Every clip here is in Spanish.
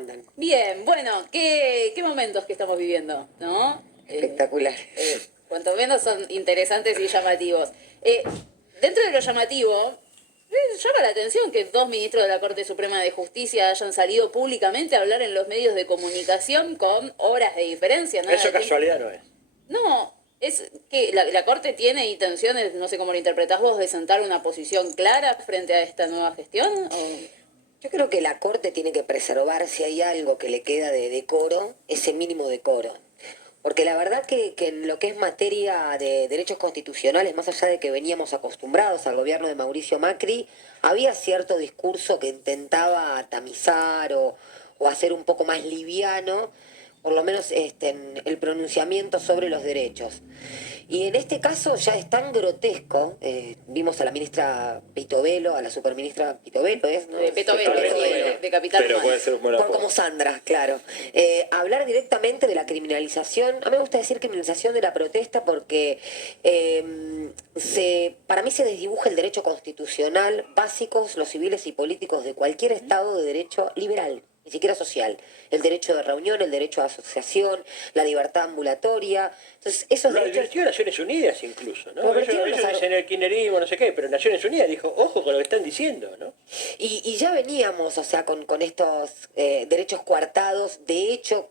andan? Bien, bueno, qué momentos que estamos viviendo, ¿no? Espectacular. Cuanto menos son interesantes y llamativos. Dentro de lo llamativo, llama la atención que dos ministros de la Corte Suprema de Justicia hayan salido públicamente a hablar en los medios de comunicación con horas de diferencia, ¿no? Eso casualidad no es. No, es que la Corte tiene intenciones, no sé cómo lo interpretás vos, de sentar una posición clara frente a esta nueva gestión. Yo creo que la Corte tiene que preservar, si hay algo que le queda de decoro, ese mínimo decoro. Porque la verdad que en lo que es materia de derechos constitucionales, más allá de que veníamos acostumbrados al gobierno de Mauricio Macri, había cierto discurso que intentaba tamizar o hacer un poco más liviano, por lo menos en el pronunciamiento sobre los derechos. Y en este caso ya es tan grotesco, vimos a la ministra Pitovelo, a la superministra Pitovelo, ¿es? ¿No? Petovelo, de Capital Pero Humano. puede ser un buen apodo. Como Sandra, claro. Hablar directamente de la criminalización, a mí me gusta decir criminalización de la protesta porque para mí se desdibuja el derecho constitucional básicos, los civiles y políticos de cualquier Estado de derecho liberal, ni siquiera social. El derecho de reunión, el derecho de asociación, la libertad ambulatoria. Entonces, esos Lo derechos... advirtió Naciones Unidas incluso, ¿no? Pervertido Ellos los dicen el kirchnerismo, no sé qué, pero Naciones Unidas dijo, ojo con lo que están diciendo, ¿no? Y ya veníamos, o sea, con estos derechos coartados, de hecho,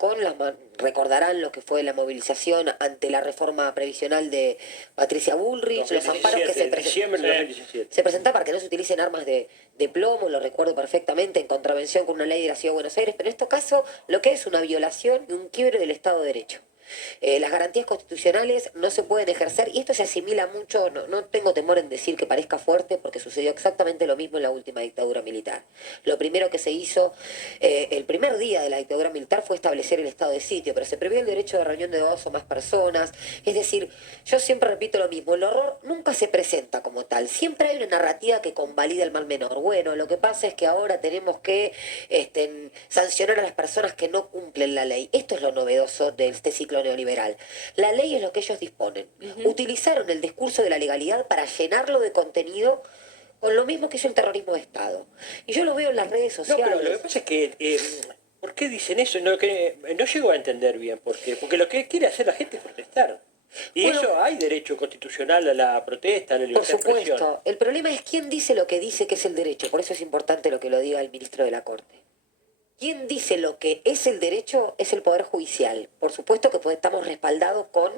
recordarán lo que fue la movilización ante la reforma previsional de Patricia Bullrich, los amparos que diciembre de 2017. se presentaban para que no se utilicen armas de plomo, lo recuerdo perfectamente, en contravención con una ley de la Ciudad de Buenos Aires, pero en este caso lo que es una violación y un quiebre del Estado de Derecho. Las garantías constitucionales no se pueden ejercer y esto se asimila mucho, no tengo temor en decir que parezca fuerte porque sucedió exactamente lo mismo en la última dictadura militar. Lo primero que se hizo el primer día de la dictadura militar fue establecer el estado de sitio, pero se previó el derecho de reunión de dos o más personas. Es decir, yo siempre repito lo mismo, el horror nunca se presenta como tal, siempre hay una narrativa que convalida el mal menor. Bueno, lo que pasa es que ahora tenemos que sancionar a las personas que no cumplen la ley. Esto es lo novedoso de este ciclo neoliberal. La ley es lo que ellos disponen. Utilizaron el discurso de la legalidad para llenarlo de contenido con lo mismo que hizo el terrorismo de Estado. Y yo lo veo en las redes sociales. No, pero lo que pasa es que, ¿por qué dicen eso? No llego a entender bien por qué. Porque lo que quiere hacer la gente es protestar. Y Bueno, eso hay derecho constitucional a la protesta, a la por libertad de expresión. supuesto. El problema es quién dice lo que dice que es el derecho. Por eso es importante lo que lo diga el ministro de la Corte. Quien dice lo que es el derecho es el Poder Judicial. Por supuesto que estamos respaldados con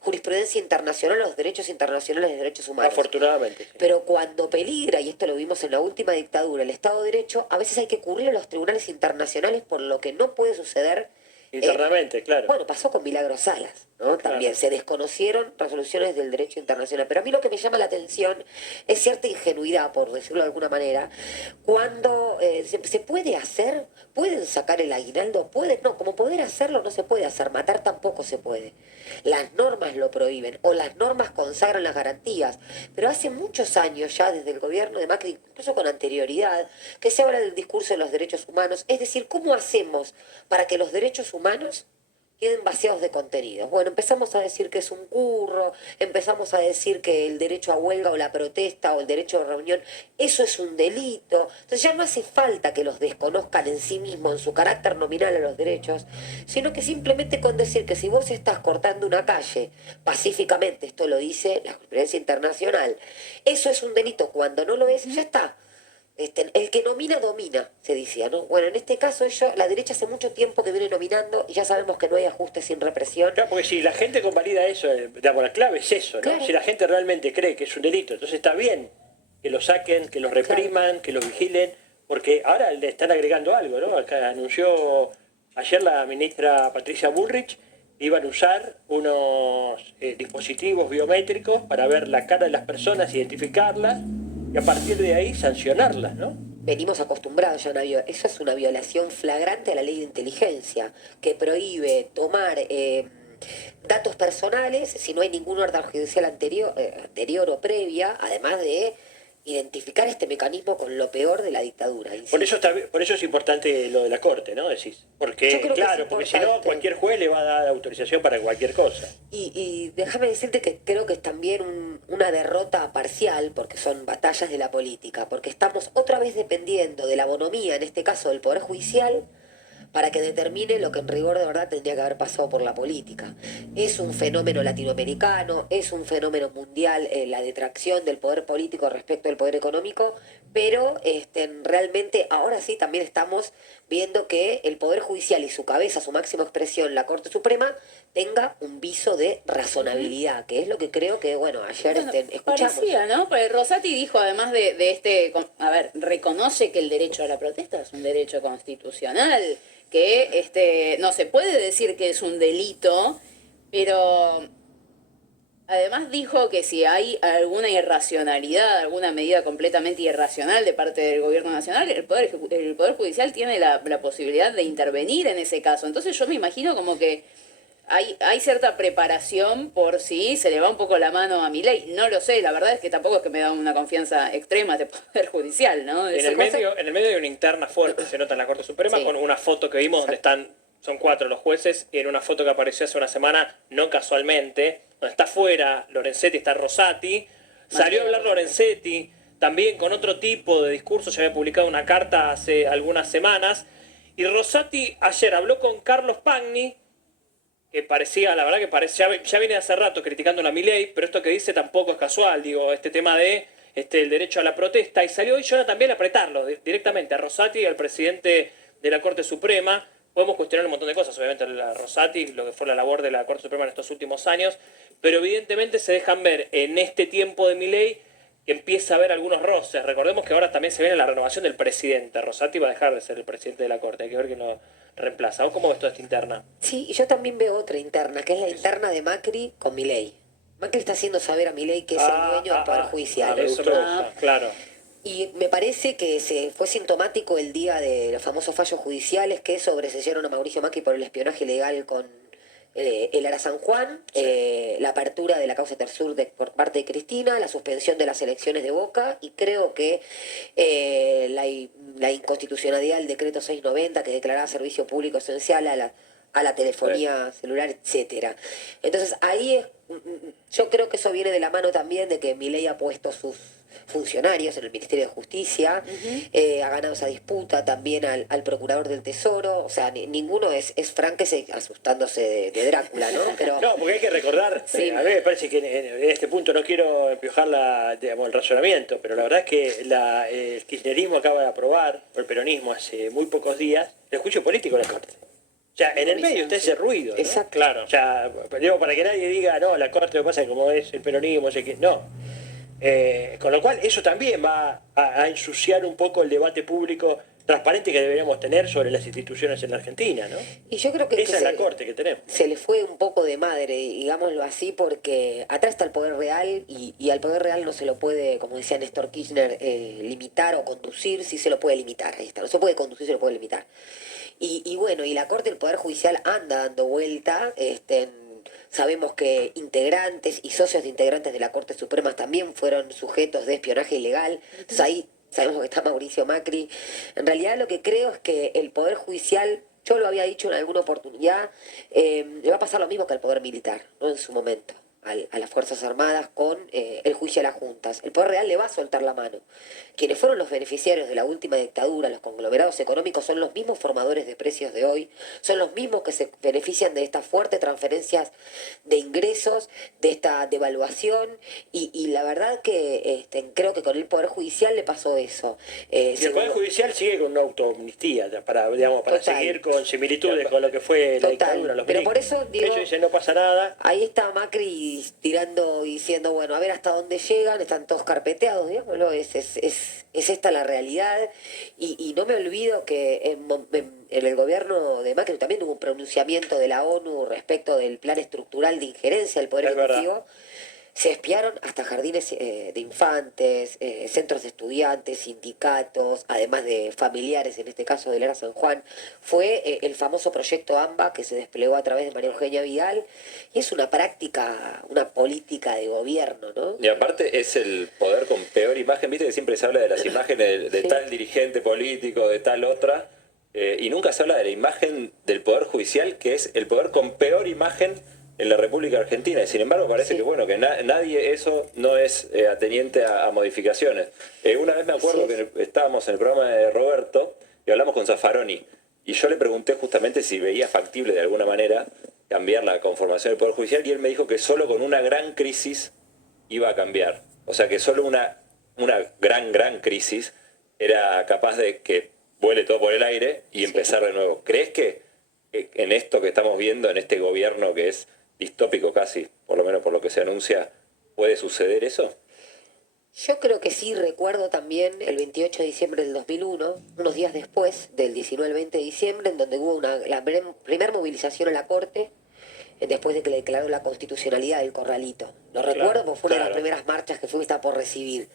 jurisprudencia internacional, los derechos internacionales de derechos humanos. Afortunadamente. Sí. Pero cuando peligra, y esto lo vimos en la última dictadura, el Estado de Derecho, a veces hay que ocurrir a los tribunales internacionales por lo que no puede suceder Internamente, claro. Bueno, pasó con Milagros Salas, ¿no? También se desconocieron resoluciones del derecho internacional. Pero a mí lo que me llama la atención es cierta ingenuidad, por decirlo de alguna manera, cuando se puede hacer, pueden sacar el aguinaldo, pueden, no, como poder hacerlo no se puede hacer, matar tampoco se puede. Las normas lo prohíben, o las normas consagran las garantías. Pero hace muchos años ya, desde el gobierno de Macri, incluso con anterioridad, que se habla del discurso de los derechos humanos. Es decir, ¿cómo hacemos para que los derechos humanos queden vaciados de contenidos? Bueno, empezamos a decir que es un curro, empezamos a decir que el derecho a huelga o la protesta o el derecho de reunión, eso es un delito. Entonces ya no hace falta que los desconozcan en sí mismos, en su carácter nominal a los derechos, sino que simplemente con decir que si vos estás cortando una calle pacíficamente, esto lo dice la jurisprudencia internacional, eso es un delito. Cuando no lo es, ya está. El que nomina domina, se decía, ¿no? Bueno, en este caso la derecha hace mucho tiempo que viene nominando y ya sabemos que no hay ajuste sin represión. Claro, porque si la gente convalida eso, la clave es eso, ¿no? Claro. Si la gente realmente cree que es un delito, entonces está bien que lo saquen, que lo repriman, claro, que lo vigilen, porque ahora le están agregando algo, ¿no? Acá anunció ayer la ministra Patricia Bullrich, iban a usar unos dispositivos biométricos para ver la cara de las personas, identificarlas, y a partir de ahí sancionarlas, ¿no? Venimos acostumbrados ya a eso es una violación flagrante a la ley de inteligencia, que prohíbe tomar datos personales si no hay ningún orden judicial anterior o previa, además de identificar este mecanismo con lo peor de la dictadura. Por eso es importante lo de la Corte, ¿no? Decís. Porque, claro, porque si no, cualquier juez le va a dar autorización para cualquier cosa. Y déjame decirte que creo que es también una derrota parcial, porque son batallas de la política, porque estamos otra vez dependiendo de la bonomía, en este caso del Poder Judicial, para que determine lo que en rigor de verdad tendría que haber pasado por la política. Es un fenómeno latinoamericano, es un fenómeno mundial, la detracción del poder político respecto al poder económico, pero realmente ahora sí también estamos viendo que el Poder Judicial y su cabeza, su máxima expresión, la Corte Suprema, tenga un viso de razonabilidad, que es lo que creo que, bueno, ayer escuchamos. Parecía, ¿no? Pues Rosati dijo, además a ver, reconoce que el derecho a la protesta es un derecho constitucional, que no se puede decir que es un delito, pero además dijo que si hay alguna irracionalidad, alguna medida completamente irracional de parte del gobierno nacional, el Poder Judicial tiene la posibilidad de intervenir en ese caso. Entonces yo me imagino como que hay cierta preparación por si se le va un poco la mano a Milei. No lo sé, la verdad es que tampoco es que me da una confianza extrema de Poder Judicial, ¿no? En el medio hay una interna fuerte, se nota en la Corte Suprema, Sí. con una foto que vimos donde son 4 los jueces, y en una foto que apareció hace una semana, no casualmente, donde está fuera Lorenzetti, está Rosati, salió a hablar Lorenzetti, también con otro tipo de discurso, ya había publicado una carta hace algunas semanas, y Rosati ayer habló con Carlos Pagni, que parecía, la verdad que parecía, ya viene hace rato criticando a Milei, pero esto que dice tampoco es casual, digo, este tema de el derecho a la protesta, y salió hoy Jonah también a apretarlo directamente a Rosati y al presidente de la Corte Suprema. Podemos cuestionar un montón de cosas, obviamente a Rosati, lo que fue la labor de la Corte Suprema en estos últimos años, pero evidentemente se dejan ver en este tiempo de Milei que empieza a haber algunos roces. Recordemos que ahora también se viene la renovación del presidente. Rosati va a dejar de ser el presidente de la Corte, hay que ver quién lo reemplaza. ¿O cómo ves toda esta interna? Sí, y yo también veo otra interna, que es la interna de Macri con Milei. Macri está haciendo saber a Milei que es el dueño del Poder Judicial. Eso me gusta, claro. Y me parece que se fue sintomático el día de los famosos fallos judiciales que sobreseyeron a Mauricio Macri por el espionaje ilegal con el Ara San Juan, la apertura de la causa Tersur por parte de Cristina, la suspensión de las elecciones de Boca, y creo que la inconstitucionalidad del decreto 690 que declaraba servicio público esencial a la telefonía celular, etcétera. Entonces ahí yo creo que eso viene de la mano también de que Milei ha puesto sus funcionarios en el Ministerio de Justicia, ha ganado esa disputa también al Procurador del Tesoro, o sea, ninguno es Frankenstein asustándose de Drácula, ¿no? Pero No, porque hay que recordar, Sí. a mí me parece que en este punto no quiero empiojar el razonamiento, pero la verdad es que el kirchnerismo acaba de aprobar, o el peronismo hace muy pocos días, el juicio político de la Corte. O sea, en el medio está ese ruido, ¿no? Exacto. Claro. O sea, digo, para que nadie diga, no, la Corte lo que pasa es que como es el peronismo, sé que no. Con lo cual eso también va a ensuciar un poco el debate público transparente que deberíamos tener sobre las instituciones en la Argentina, ¿no? y yo creo que Esa es la Corte que tenemos. se le fue un poco de madre, digámoslo así, porque atrás está el poder real y al poder real no se lo puede, como decía Néstor Kirchner, limitar o conducir, sí se lo puede limitar, ahí está, no se puede conducir, se lo puede limitar. Y bueno, y la Corte del Poder Judicial anda dando vuelta, sabemos que integrantes y socios de integrantes de la Corte Suprema también fueron sujetos de espionaje ilegal, entonces ahí sabemos que está Mauricio Macri. En realidad lo que creo es que el Poder Judicial, yo lo había dicho en alguna oportunidad, le va a pasar lo mismo que al Poder Militar, ¿no? En su momento, a las Fuerzas Armadas con el juicio a las juntas. El Poder Real le va a soltar la mano. Quienes fueron los beneficiarios de la última dictadura, los conglomerados económicos, son los mismos formadores de precios de hoy, son los mismos que se benefician de estas fuertes transferencias de ingresos, de esta devaluación, y la verdad que creo que con el Poder Judicial le pasó eso. Y el Poder Judicial sigue con una autoamnistía para Total. seguir con similitudes con lo que fue la Total. dictadura. Los Pero milicos. por eso digo, ellos dicen no pasa nada. ahí está Macri tirando y diciendo, bueno, a ver hasta dónde llegan, están todos carpeteados, digámoslo, es esta la realidad. Y no me olvido que en el gobierno de Macri también hubo un pronunciamiento de la ONU respecto del plan estructural de injerencia del Poder Es verdad. Ejecutivo. Se espiaron hasta jardines de infantes, centros de estudiantes, sindicatos, además de familiares, en este caso de Lara San Juan. Fue el famoso proyecto AMBA que se desplegó a través de María Eugenia Vidal, y es una práctica, una política de gobierno, ¿no? Y aparte es el poder con peor imagen, viste que siempre se habla de las imágenes de Sí. tal dirigente político, de tal otra, y nunca se habla de la imagen del Poder Judicial, que es el poder con peor imagen en la República Argentina. Y sin embargo parece Sí. que bueno, que nadie eso no es ateniente a modificaciones. Una vez me acuerdo Así es. que estábamos en el programa de Roberto y hablamos con Zaffaroni. y yo le pregunté justamente si veía factible de alguna manera cambiar la conformación del Poder Judicial y él me dijo que solo con una gran crisis iba a cambiar. O sea que solo una gran crisis era capaz de que vuele todo por el aire y empezar de nuevo. ¿Crees que en esto que estamos viendo, en este gobierno que es distópico casi, por lo menos por lo que se anuncia, puede suceder eso? Yo creo que sí, recuerdo también el 28 de diciembre del 2001, unos días después del 19 al 20 de diciembre, en donde hubo la primera movilización a la Corte, después de que le declaró la constitucionalidad del corralito. Lo recuerdo porque fue una de las primeras marchas que fui por recibir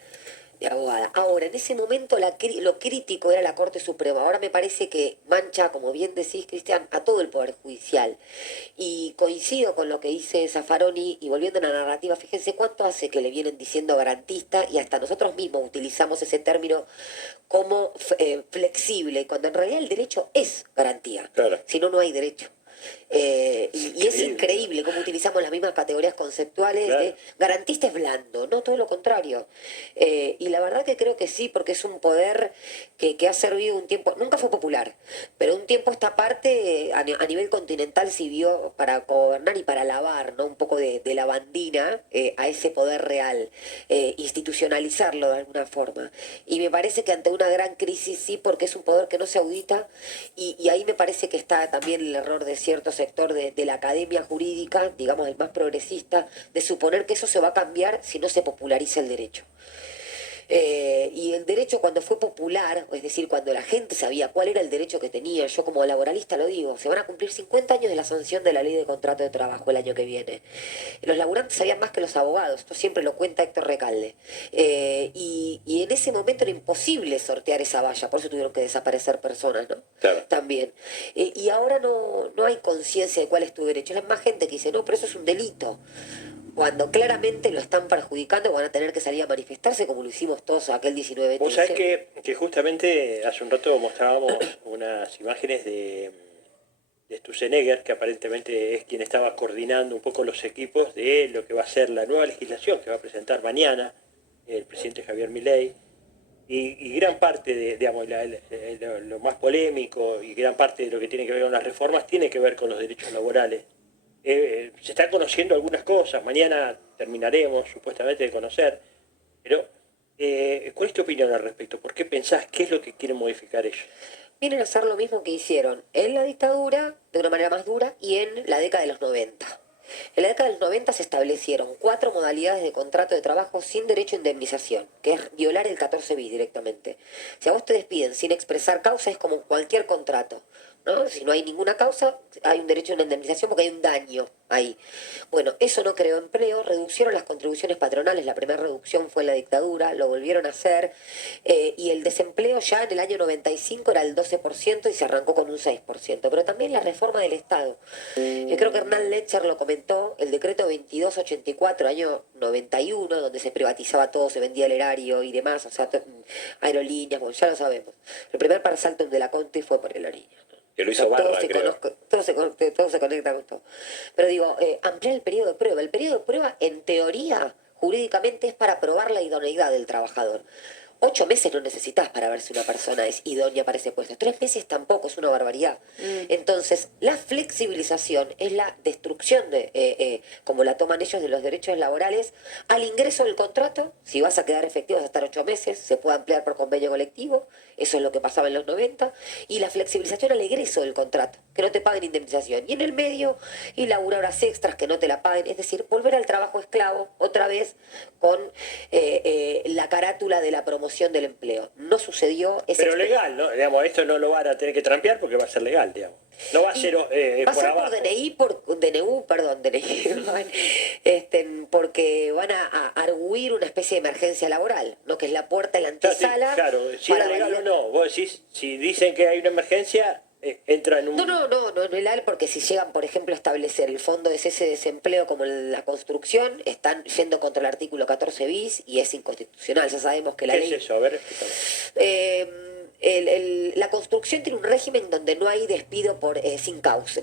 de abogada. Ahora, en ese momento lo crítico era la Corte Suprema. Ahora me parece que mancha, como bien decís, Cristian, a todo el Poder Judicial. Y coincido con lo que dice Zaffaroni, y volviendo a la narrativa, fíjense cuánto hace que le vienen diciendo garantista, y hasta nosotros mismos utilizamos ese término como flexible, cuando en realidad el derecho es garantía. Claro. Si no, no hay derecho. Y es increíble cómo utilizamos las mismas categorías conceptuales de garantista es blando, no, todo lo contrario. Y la verdad que creo que sí, porque es un poder que ha servido un tiempo, nunca fue popular, pero un tiempo esta parte a nivel continental sirvió para gobernar y para lavar, ¿no? Un poco de la bandina a ese poder real, institucionalizarlo de alguna forma. Y me parece que ante una gran crisis sí, porque es un poder que no se audita, y ahí me parece que está también el error de cierto sector de la academia jurídica, digamos el más progresista, de suponer que eso se va a cambiar si no se populariza el derecho. Y el derecho cuando fue popular, es decir, cuando la gente sabía cuál era el derecho que tenía, yo como laboralista lo digo, se van a cumplir 50 años de la sanción de la ley de contrato de trabajo el año que viene. Los laburantes sabían más que los abogados, esto siempre lo cuenta Héctor Recalde. Y en ese momento era imposible sortear esa valla, por eso tuvieron que desaparecer personas, ¿no? Claro. También. Y ahora no hay conciencia de cuál es tu derecho. Es más gente que dice, no, pero eso es un delito, cuando claramente lo están perjudicando, van a tener que salir a manifestarse como lo hicimos todos aquel 19 de Vos sabés diciembre. que justamente hace un rato mostrábamos unas imágenes de Sturzenegger, que aparentemente es quien estaba coordinando un poco los equipos de lo que va a ser la nueva legislación que va a presentar mañana el presidente Javier Milei. Y gran parte de, digamos, lo más polémico y gran parte de lo que tiene que ver con las reformas tiene que ver con los derechos laborales. Se están conociendo algunas cosas, mañana terminaremos supuestamente de conocer, pero ¿cuál es tu opinión al respecto? ¿Por qué pensás qué es lo que quieren modificar ellos? Vienen a hacer lo mismo que hicieron en la dictadura, de una manera más dura, y en la década de los 90. En la década de los 90 se establecieron 4 modalidades de contrato de trabajo sin derecho a indemnización, que es violar el 14 bis directamente. Si a vos te despiden sin expresar causa, es como cualquier contrato, ¿no? Si no hay ninguna causa, hay un derecho a una indemnización porque hay un daño ahí. Bueno, eso no creó empleo, reducieron las contribuciones patronales, la primera reducción fue en la dictadura, lo volvieron a hacer, y el desempleo ya en el año 95 era el 12% y se arrancó con un 6%, pero también la reforma del Estado. Yo creo que Hernán Letcher lo comentó, el decreto 2284, año 91, donde se privatizaba todo, se vendía el erario y demás, o sea, aerolíneas, bueno, ya lo sabemos. El primer parasaltum de la Conti fue por aerolíneas. Que lo hizo Barra, Todo se conecta con todo. Pero digo, ampliar el periodo de prueba. El periodo de prueba, en teoría, jurídicamente, es para probar la idoneidad del trabajador. 8 meses no necesitas para ver si una persona es idónea para ese puesto. 3 meses tampoco, es una barbaridad. Entonces, la flexibilización es la destrucción como la toman ellos, de los derechos laborales al ingreso del contrato. Si vas a quedar efectivo, vas a estar 8 meses, se puede ampliar por convenio colectivo. Eso es lo que pasaba en los 90. Y la flexibilización al egreso del contrato, que no te paguen indemnización. Y en el medio, y laburar horas extras que no te la paguen. Es decir, volver al trabajo esclavo otra vez con la carátula de la promoción del empleo. No sucedió. Pero legal, ¿no? Digamos, esto no lo van a tener que trampear porque va a ser legal, digamos. No va a ser va a por ser abajo. por DNU, perdón, DNI, porque van a arguir una especie de emergencia laboral, ¿no? Que es la puerta y la antesala. Claro, si era legal o no. Vos decís, si dicen que hay una emergencia, entra en un... No es legal, porque si llegan, por ejemplo, a establecer el fondo de cese de desempleo como en la construcción, están yendo contra el artículo 14 bis y es inconstitucional. Ya sabemos que la ¿Qué ley... es eso? A ver, explícame. la construcción tiene un régimen donde no hay despido por sin causa,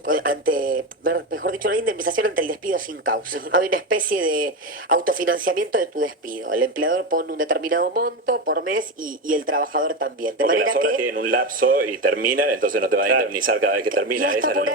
mejor dicho, no hay indemnización ante el despido sin causa. Hay una especie de autofinanciamiento de tu despido. El empleador pone un determinado monto por mes y el trabajador también. De Porque manera las obras que tienen un lapso y terminan, entonces no te van a Claro. indemnizar cada vez que termina. y hasta Esa es por la ahí